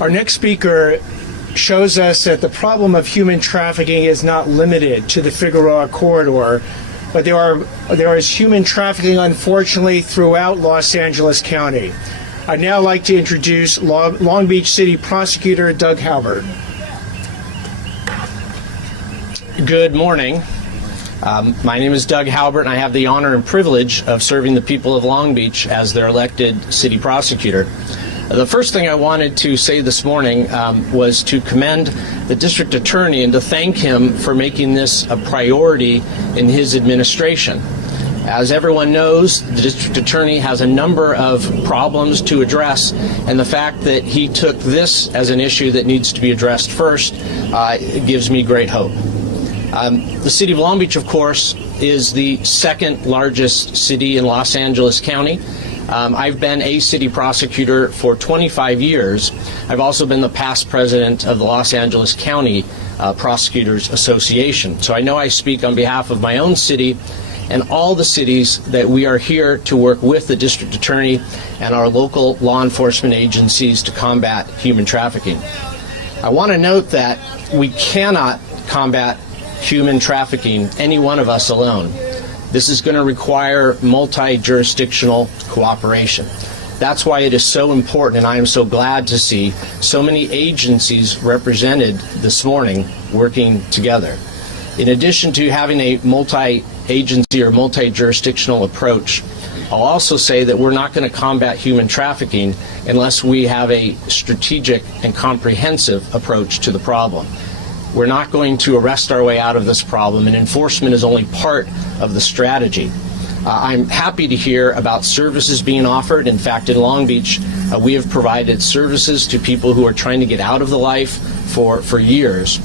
Our next speaker shows us that the problem of human trafficking is not limited to the Figueroa corridor, but there is human trafficking, unfortunately, throughout Los Angeles County. I'd now like to introduce Long Beach City Prosecutor Doug Haubert. Good morning. My name is Doug Haubert, and I have the honor and privilege of serving the people of Long Beach as their elected city prosecutor. The first thing I wanted to say this morning was to commend the district attorney and to thank him for making this a priority in his administration. As everyone knows, the district attorney has a number of problems to address, and the fact that he took this as an issue that needs to be addressed first gives me great hope. The city of Long Beach, of course, is the second largest city in Los Angeles County. I've been a city prosecutor for 25 years. I've also been the past president of the Los Angeles County Prosecutors Association. So I know I speak on behalf of my own city and all the cities that we are here to work with the district attorney and our local law enforcement agencies to combat human trafficking. I want to note that we cannot combat human trafficking, any one of us alone. This is going to require multi-jurisdictional cooperation. That's why it is so important, and I am so glad to see so many agencies represented this morning working together. In addition to having a multi-agency or multi-jurisdictional approach, I'll also say that we're not going to combat human trafficking unless we have a strategic and comprehensive approach to the problem. We're not going to arrest our way out of this problem, and enforcement is only part of the strategy. I'm happy to hear about services being offered. In fact, in Long Beach, we have provided services to people who are trying to get out of the life for years.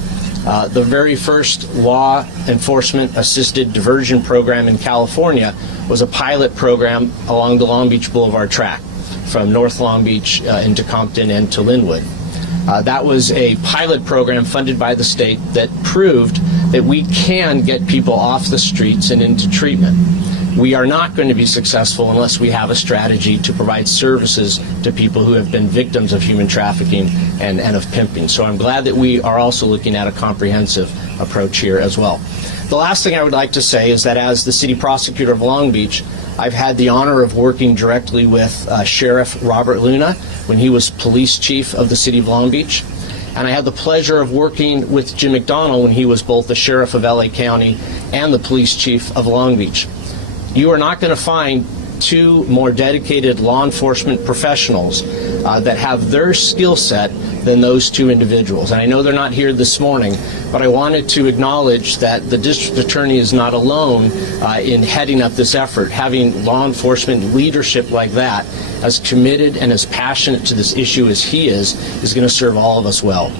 The very first law enforcement assisted diversion program in California was a pilot program along the Long Beach Boulevard track from North Long Beach into Compton and to Linwood. That was a pilot program funded by the state that proved that we can get people off the streets and into treatment. We are not going to be successful unless we have a strategy to provide services to people who have been victims of human trafficking and of pimping. So I'm glad that we are also looking at a comprehensive approach here as well. The last thing I would like to say is that as the city prosecutor of Long Beach, I've had the honor of working directly with Sheriff Robert Luna when he was police chief of the city of Long Beach. And I had the pleasure of working with Jim McDonnell when he was both the sheriff of LA County and the police chief of Long Beach. You are not going to find two more dedicated law enforcement professionals that have their skill set than those two individuals. And I know they're not here this morning, but I wanted to acknowledge that the district attorney is not alone in heading up this effort. Having law enforcement leadership like that, as committed and as passionate to this issue as he is going to serve all of us well.